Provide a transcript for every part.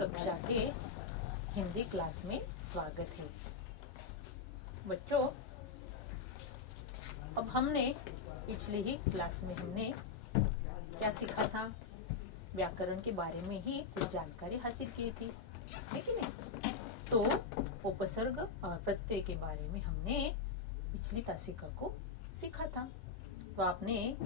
कक्षा के हिंदी क्लास में स्वागत है। बच्चों, अब हमने पिछली ही क्लास में हमने क्या सीखा था? व्याकरण के बारे में ही कुछ जानकारी हासिल की थी, है कि नहीं? तो उपसर्ग और प्रत्यय के बारे में हमने पिछली तासिका को सीखा था। तो आपने,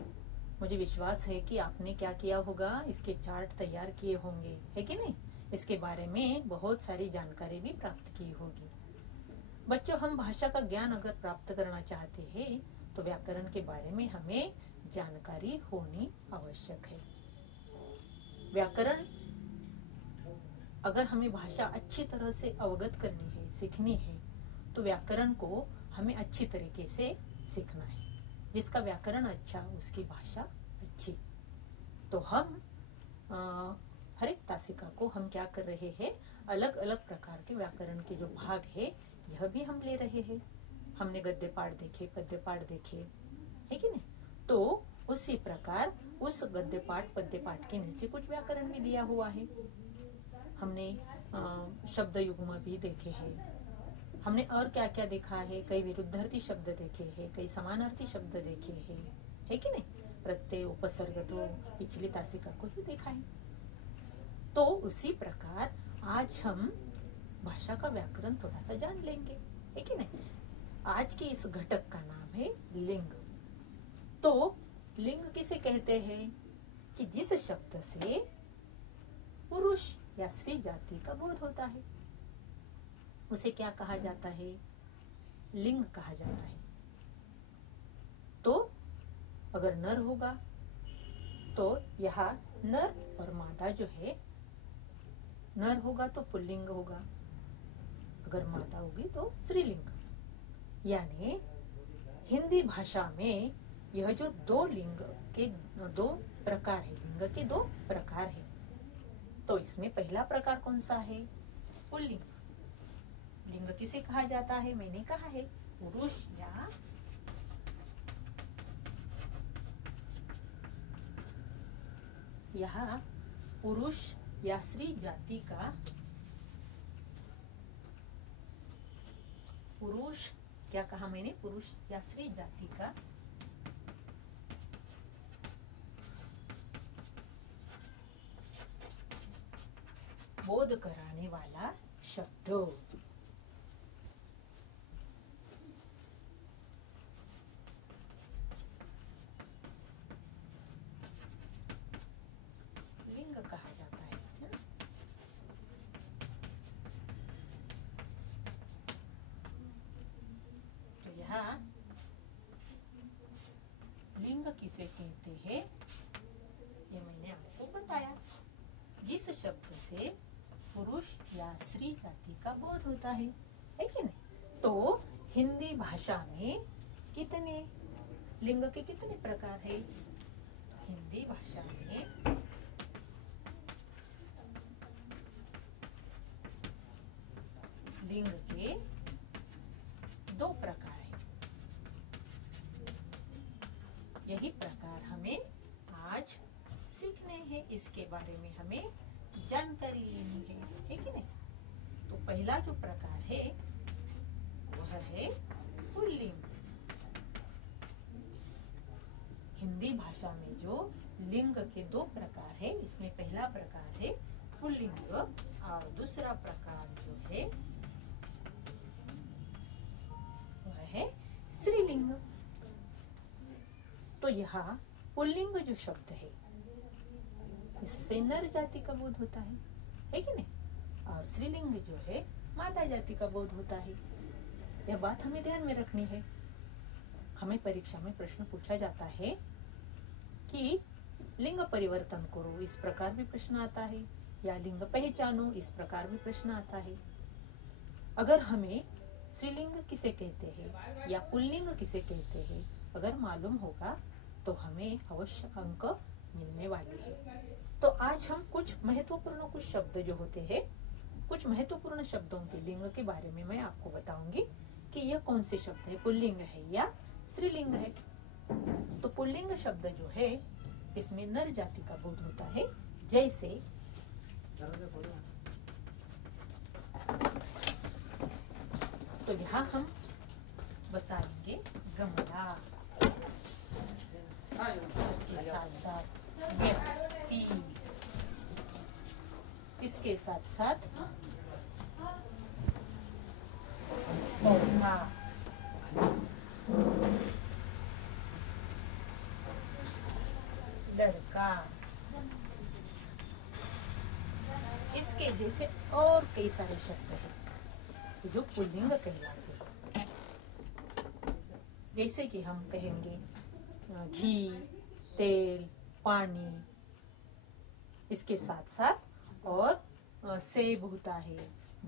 मुझे विश्वास है कि आपने क्या किया होगा, इसके चार्ट तैयार किए होंगे, है कि नहीं? इसके बारे में बहुत सारी जानकारी भी प्राप्त की होगी। बच्चों, हम भाषा का ज्ञान अगर प्राप्त करना चाहते हैं तो व्याकरण के बारे में हमें जानकारी होनी आवश्यक है। व्याकरण, अगर हमें भाषा अच्छी तरह से अवगत करनी है, सीखनी है, तो व्याकरण को हमें अच्छी तरीके से सीखना है। जिसका व्याकरण अच्छा, उसकी भाषा अच्छी। तो हम हर एक तासिका को हम क्या कर रहे हैं, अलग अलग प्रकार के व्याकरण के जो भाग है यह भी हम ले रहे हैं। हमने गद्य पाठ देखे, पद्य पाठ देखे, है कि नहीं? तो उसी प्रकार उस गद्य पाठ पद्य पाठ के नीचे कुछ व्याकरण भी दिया हुआ है। हमने शब्द युग्म भी देखे हैं। हमने और क्या क्या देखा है? कई विरुद्धार्थी शब्द देखे हैं, कई समानार्थी शब्द देखे हैं, है कि नहीं? प्रत्यय, उपसर्ग तो पिछली तासिका को ही देखा है। तो उसी प्रकार आज हम भाषा का व्याकरण थोड़ा सा जान लेंगे, है कि नहीं? आज के इस घटक का नाम है लिंग। तो लिंग किसे कहते हैं? कि जिस शब्द से पुरुष या स्त्री जाति का बोध होता है उसे क्या कहा जाता है? लिंग कहा जाता है। तो अगर नर होगा तो यहाँ नर और मादा जो है, नर होगा तो पुल्लिंग होगा, अगर मादा होगी तो स्त्रीलिंग। यानी हिंदी भाषा में यह जो दो लिंग के दो प्रकार है, लिंग के दो प्रकार है। तो इसमें पहला प्रकार कौन सा है? पुल्लिंग। लिंग किसे कहा जाता है? मैंने कहा है पुरुष या यहाँ पुरुष या स्त्री जाति का, पुरुष क्या कहा मैंने? पुरुष या स्त्री जाति का बोध कराने वाला शब्द। लिंग कहा जाता है। तो यहाँ लिंग किसे कहते हैं ये मैंने आपको बताया। जिस शब्द से पुरुष या स्त्री जाति का बोध होता है कि नहीं? तो हिंदी भाषा में कितने लिंग के कितने प्रकार है? हिंदी भाषा में लिंग के दो प्रकार है। यही प्रकार हमें आज सीखने हैं, इसके बारे में हमें जानकारी लेनी है कि नहीं? तो पहला जो प्रकार है वह है पुल्लिंग। हिंदी भाषा में जो लिंग के दो प्रकार है, इसमें पहला प्रकार है पुल्लिंग और दूसरा प्रकार जो है वह है स्त्रीलिंग। तो यहाँ पुल्लिंग जो शब्द है इससे नर जाति का बोध होता है कि नहीं? और स्त्रीलिंग जो है मादा जाति का बोध होता है। यह बात हमें ध्यान में रखनी है। हमें परीक्षा में प्रश्न पूछा जाता है कि लिंग परिवर्तन करो, इस प्रकार भी प्रश्न आता है, या लिंग पहचानो, इस प्रकार भी प्रश्न आता है। अगर हमें स्त्रीलिंग किसे कहते हैं या पुल्लिंग किसे कहते हैं अगर मालूम होगा तो हमें अवश्य अंक मिलने वाले हैं। तो आज हम कुछ महत्वपूर्ण कुछ शब्द जो होते हैं, कुछ महत्वपूर्ण शब्दों के लिंग के बारे में मैं आपको बताऊंगी कि यह कौन से शब्द है, पुल्लिंग है या स्त्रीलिंग है। तो पुल्लिंग शब्द जो है इसमें नर जाति का बोध होता है। जैसे यहाँ हम बताएंगे गमला, इसके साथ साथ व्यक्ति, इसके साथ साथ पौधा, लड़का, इसके जैसे और कई सारे शब्द हैं जो पुल्लिंग कहलाते हैं। जैसे कि हम कहेंगे घी, तेल, पानी, इसके साथ साथ और सेब होता है,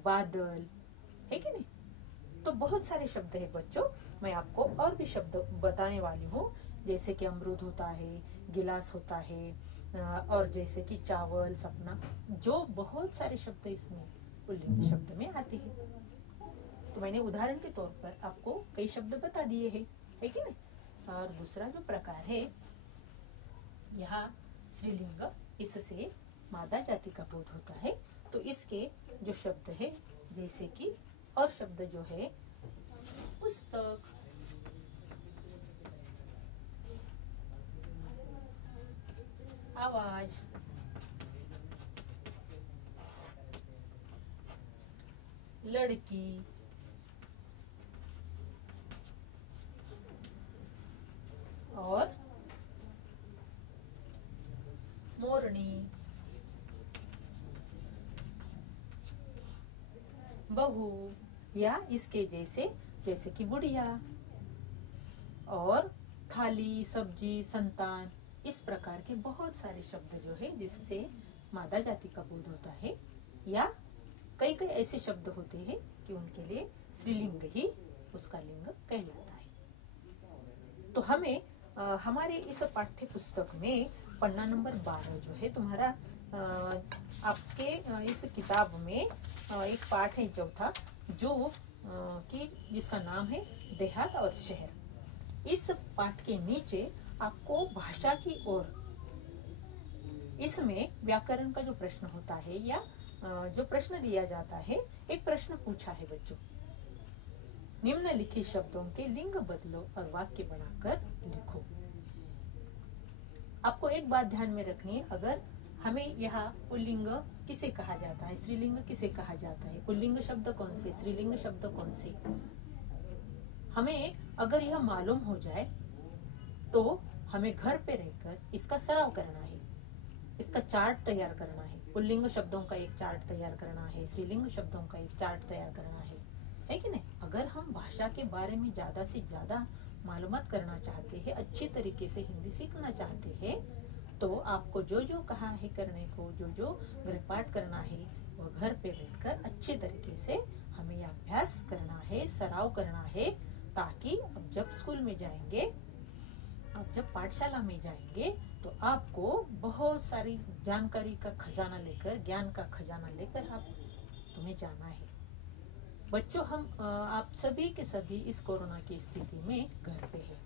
बादल, है कि नहीं। तो बहुत सारे शब्द है बच्चों, मैं आपको और भी शब्द बताने वाली हूँ। जैसे कि अमरूद होता है, गिलास होता है, और जैसे कि चावल, सपना, जो बहुत सारे शब्द इसमें पुल्लिंग शब्द में आते हैं। तो मैंने उदाहरण के तौर पर आपको कई शब्द बता दिए हैं, है कि नहीं। और दूसरा जो प्रकार है यहाँ स्त्रीलिंग, इससे मादा जाति का बोध होता है। तो इसके जो शब्द है, जैसे कि और शब्द जो है पुस्तक, आवाज, लड़की, और मोरनी, बहू, या इसके जैसे जैसे कि बुढ़िया, और थाली, सब्जी, संतान, इस प्रकार के बहुत सारे शब्द जो है जिससे मादा जाति का बोध होता है। या कई कई ऐसे शब्द होते हैं कि उनके लिए स्त्रीलिंग ही उसका लिंग कहलाता है। तो हमें हमारे इस पाठ्य पुस्तक में पन्ना नंबर 12 जो है तुम्हारा आपके इस किताब में एक पाठ है चौथा, जो कि जिसका नाम है देहात और शहर। इस पाठ के नीचे आपको भाषा की ओर, इसमें व्याकरण का जो प्रश्न होता है या जो प्रश्न दिया जाता है, एक प्रश्न पूछा है बच्चों, निम्नलिखित शब्दों के लिंग बदलो और वाक्य बनाकर लिखो। आपको एक बात ध्यान में रखनी है, अगर हमें यहाँ पुल्लिंग किसे कहा जाता है, स्त्रीलिंग किसे कहा जाता है, पुल्लिंग शब्द कौन से, स्त्रीलिंग शब्द कौन से, हमें अगर यह मालूम हो जाए तो हमें घर पे रहकर इसका सराव करना है, इसका चार्ट तैयार करना है। पुल्लिंग शब्दों का एक चार्ट तैयार करना है, स्त्रीलिंग शब्दों का एक चार्ट तैयार करना है कि नहीं। अगर हम भाषा के बारे में ज्यादा से ज्यादा मालूमात करना चाहते हैं, अच्छी तरीके से हिंदी सीखना चाहते हैं, तो आपको जो जो कहा है करने को, जो जो गृहपाठ करना है, वो घर पे बैठकर अच्छे तरीके से हमें अभ्यास करना है, सराव करना है, ताकि अब जब स्कूल में जाएंगे, अब जब पाठशाला में जाएंगे, तो आपको बहुत सारी जानकारी का खजाना लेकर, ज्ञान का खजाना लेकर आप तुम्हें जाना है। बच्चों, हम आप सभी के सभी इस कोरोना की स्थिति में घर पे है,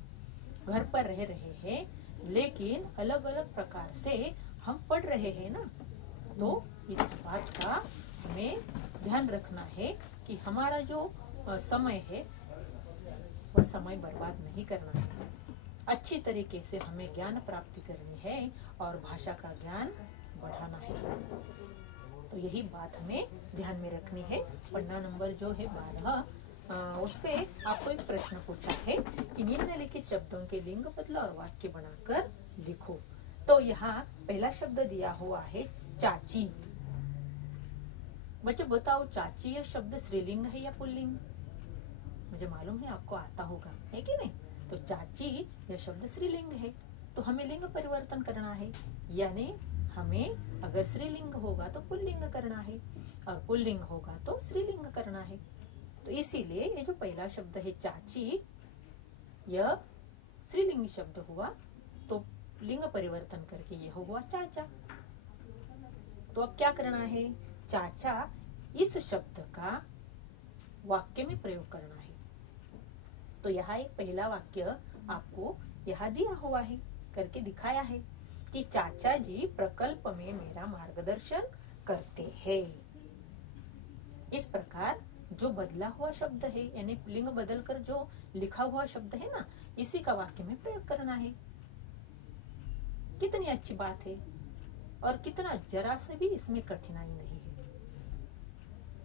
घर पर रह रहे हैं, लेकिन अलग अलग प्रकार से हम पढ़ रहे हैं ना। तो इस बात का हमें ध्यान रखना है कि हमारा जो समय है वह समय बर्बाद नहीं करना है, अच्छी तरीके से हमें ज्ञान प्राप्ति करनी है और भाषा का ज्ञान बढ़ाना है। तो यही बात हमें ध्यान में रखनी है। पन्ना नंबर जो है 12, उस पे आपको एक प्रश्न पूछा है कि निम्नलिखित शब्दों के लिंग बदला और वाक्य बनाकर लिखो। तो यहाँ पहला शब्द दिया हुआ है चाची। बच्चों बताओ, चाची यह शब्द स्त्रीलिंग है या पुल्लिंग? मुझे मालूम है आपको आता होगा, है कि नहीं। तो चाची यह शब्द स्त्रीलिंग है, तो हमें लिंग परिवर्तन करना है, यानी हमें अगर स्त्रीलिंग होगा तो पुल्लिंग करना है और पुल्लिंग होगा तो स्त्रीलिंग करना है। तो इसीलिए ये जो पहला शब्द है चाची, यह स्त्रीलिंग शब्द हुआ, तो लिंग परिवर्तन करके यह हुआ चाचा। तो अब क्या करना है, चाचा इस शब्द का वाक्य में प्रयोग करना है। तो यहाँ एक पहला वाक्य आपको यहाँ दिया हुआ है, करके दिखाया है कि चाचा जी प्रकल्प में मेरा मार्गदर्शन करते हैं। इस प्रकार जो बदला हुआ शब्द है, यानी लिंग बदलकर जो लिखा हुआ शब्द है ना, इसी का वाक्य में प्रयोग करना है। कितनी अच्छी बात है और कितना जरा से भी इसमें कठिनाई नहीं है।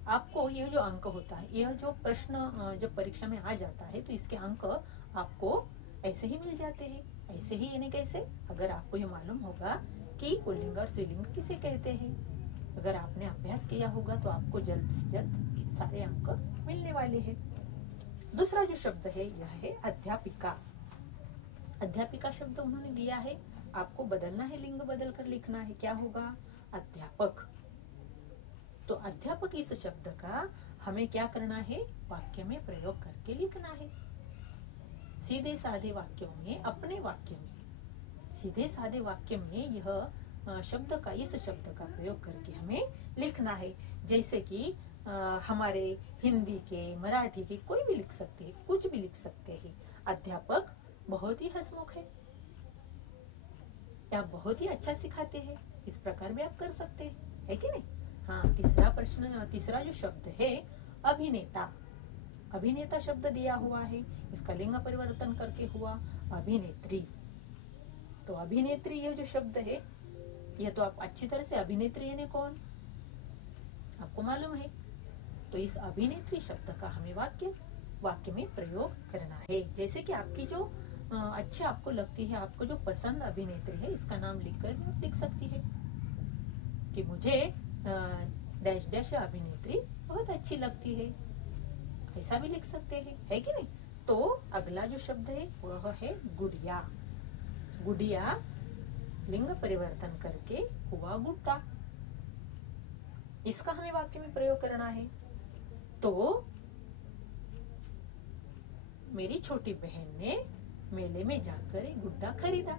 आपको यह जो अंक होता है, यह जो प्रश्न जब परीक्षा में आ जाता है तो इसके अंक आपको ऐसे ही मिल जाते हैं। ऐसे ही यानी कैसे, अगर आपको ये मालूम होगा कि पुल्लिंग और स्त्रीलिंग किसे कहते हैं, अगर आपने अभ्यास किया होगा तो आपको जल्द से जल्द सारे अंक मिलने वाले हैं। दूसरा जो शब्द है यह है अध्यापिका। अध्यापिका शब्द उन्होंने दिया है, आपको बदलना है, लिंग बदलकर लिखना है। क्या होगा? अध्यापक। तो अध्यापक इस शब्द का हमें क्या करना है? वाक्य में प्रयोग करके लिखना है। सीधे साधे वाक्यों में, अपने वाक्य में, सीधे साधे वाक्य में यह शब्द का, इस शब्द का प्रयोग करके हमें लिखना है। जैसे कि हमारे हिंदी के, मराठी के, कोई भी लिख सकते हैं, कुछ भी लिख सकते हैं। अध्यापक बहुत ही हंसमुख है, आप बहुत ही अच्छा सिखाते हैं, इस प्रकार भी आप कर सकते हैं, है कि नहीं? हाँ, तीसरा प्रश्न, तीसरा जो शब्द है अभिनेता। अभिनेता शब्द दिया हुआ है, इसका लिंग परिवर्तन करके हुआ अभिनेत्री। तो अभिनेत्री यह जो शब्द है, यह तो आप अच्छी तरह से, अभिनेत्री यानी कौन आपको मालूम है। तो इस अभिनेत्री शब्द का हमें वाक्य में प्रयोग करना है। जैसे कि आपकी जो अच्छी आपको लगती है, आपको जो पसंद अभिनेत्री है, इसका नाम लिखकर भी आप लिख सकती है कि मुझे डैश डैश अभिनेत्री बहुत अच्छी लगती है, ऐसा भी लिख सकते हैं, है कि नहीं? तो अगला जो शब्द है वह है गुड़िया। गुड़िया लिंग परिवर्तन करके हुआ गुड्डा, इसका हमें वाक्य में प्रयोग करना है। तो मेरी छोटी बहन ने मेले में जाकर एक गुड्डा खरीदा।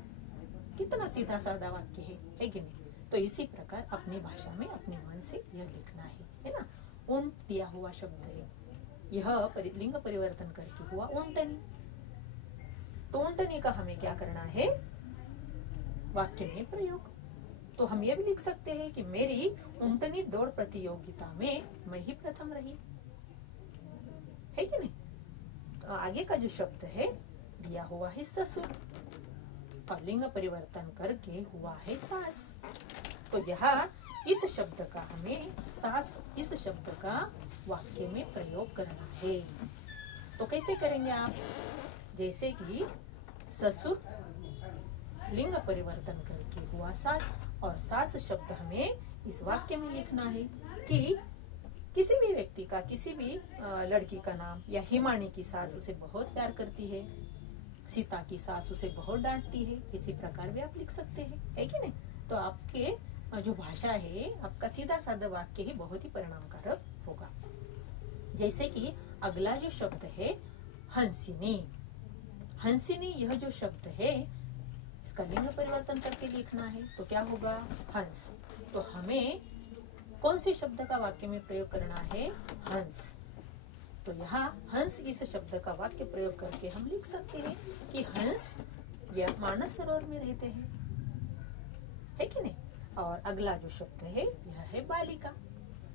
कितना सीधा साधा वाक्य है कि नहीं? तो इसी प्रकार अपनी भाषा में, अपने मन से यह लिखना है ना? ऊंट दिया हुआ शब्द है, यह लिंग परिवर्तन करके हुआ ऊंटनी। तो ऊंटनी का हमें क्या करना है? वाक्य में प्रयोग। तो हम यह भी लिख सकते हैं कि मेरी ऊंटनी दौड़ प्रतियोगिता में मैं ही प्रथम रही, है कि नहीं? तो आगे का जो शब्द है दिया हुआ है ससुर, और लिंग परिवर्तन करके हुआ है सास। तो यहाँ इस शब्द का हमें, सास इस शब्द का वाक्य में प्रयोग करना है। तो कैसे करेंगे आप? जैसे कि ससुर लिंग परिवर्तन करके हुआ सास, और सास शब्द हमें इस वाक्य में लिखना है कि किसी भी व्यक्ति का, किसी भी लड़की का नाम, या हिमानी की सास उसे बहुत प्यार करती है, सीता की सास उसे बहुत डांटती है, इसी प्रकार भी आप लिख सकते हैं, है कि नहीं? तो आपके जो भाषा है, आपका सीधा साधा वाक्य ही बहुत ही परिणामकारक होगा। जैसे कि अगला जो शब्द है हंसिनी। हंसिनी यह जो शब्द है, इसका लिंग परिवर्तन करके लिखना है। तो क्या होगा? हंस। तो हमें कौन से शब्द का वाक्य में प्रयोग करना है? हंस। तो यहाँ हंस इस शब्द का वाक्य प्रयोग करके हम लिख सकते हैं कि हंस यह मानस सरोवर में रहते हैं, है कि नहीं? और अगला जो शब्द है यह है बालिका।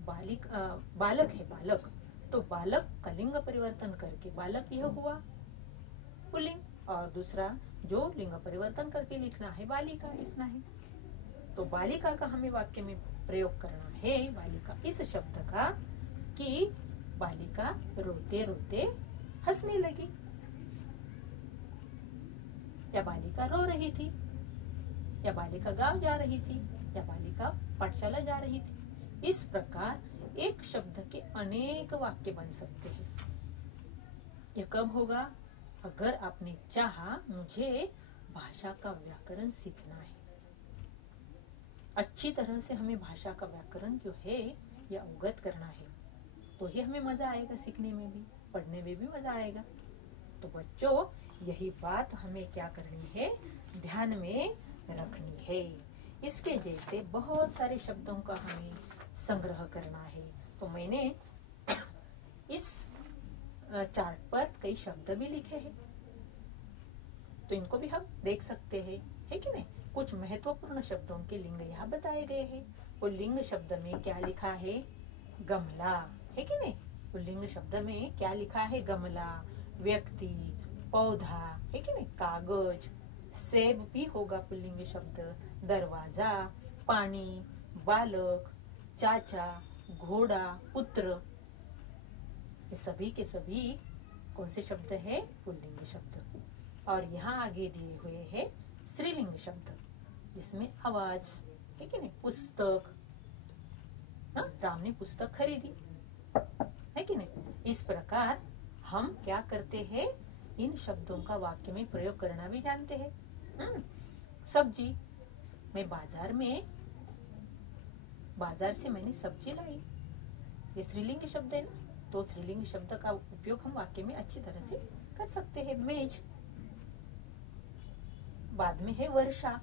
बालक है, बालक। तो बालक का लिंग परिवर्तन करके बालक यह हुआ पुल्लिंग, और दूसरा जो लिंग परिवर्तन करके लिखना है बालिका लिखना है। तो बालिका का हमें वाक्य में प्रयोग करना है, बालिका इस शब्द का, कि बालिका रोते रोते हंसने लगी, या बालिका रो रही थी, या बालिका गांव जा रही थी, या बालिका पाठशाला जा रही थी। इस प्रकार एक शब्द के अनेक वाक्य बन सकते हैं। यह कब होगा? अगर आपने चाहा मुझे भाषा का व्याकरण सीखना है, अच्छी तरह से हमें भाषा का व्याकरण जो है यह अवगत करना है, तो ही हमें मजा आएगा, सीखने में भी, पढ़ने में भी मजा आएगा। तो बच्चों, यही बात हमें क्या करनी है? ध्यान में रखनी है। इसके जैसे बहुत सारे शब्दों का हमें संग्रह करना है। तो मैंने इस चार्ट पर कई शब्द भी लिखे हैं, तो इनको भी हम देख सकते हैं, है कि नहीं? कुछ महत्वपूर्ण शब्दों के लिंग यहाँ बताए गए हैं। और लिंग शब्द में क्या लिखा है? गमला, है कि नहीं? पुल्लिंग शब्द में क्या लिखा है? गमला, व्यक्ति, पौधा, है कि नहीं? कागज, सेब भी होगा पुल्लिंग शब्द, दरवाजा, पानी, बालक, चाचा, घोड़ा, पुत्र, ये सभी के सभी कौन से शब्द है? पुल्लिंग शब्द। और यहाँ आगे दिए हुए है स्त्रीलिंग शब्द, जिसमें आवाज, है कि नहीं? पुस्तक, राम ने पुस्तक खरीदी, है कि नहीं? इस प्रकार हम क्या करते हैं? इन शब्दों का वाक्य में प्रयोग करना भी जानते हैं। सब्जी, मैं बाजार से मैंने सब्जी लाई, ये स्त्रीलिंग शब्द है ना, तो स्त्रीलिंग शब्द का उपयोग हम वाक्य में अच्छी तरह से कर सकते हैं। मेज, बाद में है वर्षा,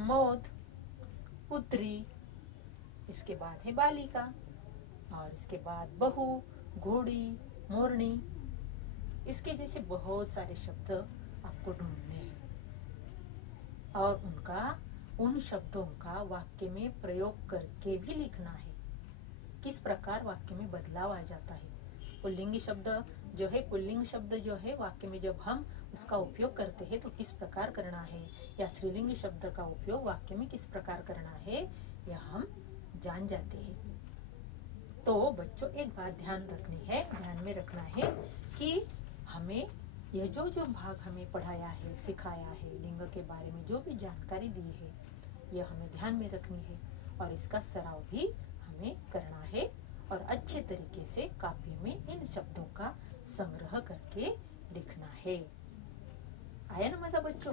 मौत, पुत्री, इसके बाद है बालिका, और इसके बाद बहू, घोड़ी, मोरनी, इसके जैसे बहुत सारे शब्द आपको ढूंढने हैं और उन शब्दों का वाक्य में प्रयोग करके भी लिखना है। किस प्रकार वाक्य में बदलाव आ जाता है? पुल्लिंग शब्द जो है वाक्य में जब हम उसका उपयोग करते हैं तो किस प्रकार करना है, या स्त्रीलिंग शब्द का उपयोग वाक्य में किस प्रकार करना है, यह हम जान जाते हैं। तो बच्चों, एक बात ध्यान में रखना है कि हमें यह जो भाग हमें पढ़ाया है, सिखाया है, लिंग के बारे में जो भी जानकारी दी है, यह हमें ध्यान में रखनी है और इसका सराव भी हमें करना है और अच्छे तरीके से काव्य में इन शब्दों का संग्रह करके लिखना है। आया ना मजा बच्चों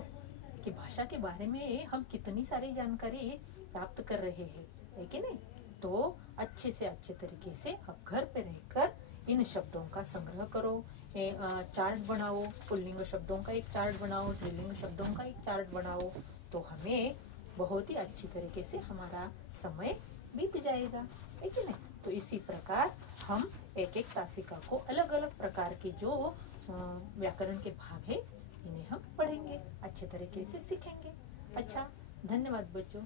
कि भाषा के बारे में हम कितनी सारी जानकारी प्राप्त कर रहे हैं, है कि नहीं? तो अच्छे से अच्छे तरीके से अब घर पे रहकर इन शब्दों का संग्रह करो, चार्ट बनाओ, पुल्लिंग शब्दों का एक चार्ट बनाओ, स्त्रीलिंग शब्दों का एक चार्ट बनाओ, तो हमें बहुत ही अच्छी तरीके से हमारा समय बीत जाएगा, है कि नहीं? तो इसी प्रकार हम एक तासिका को अलग अलग प्रकार के जो व्याकरण के भाग है, इन्हें हम पढ़ेंगे, अच्छे तरीके से सीखेंगे। अच्छा, धन्यवाद बच्चों।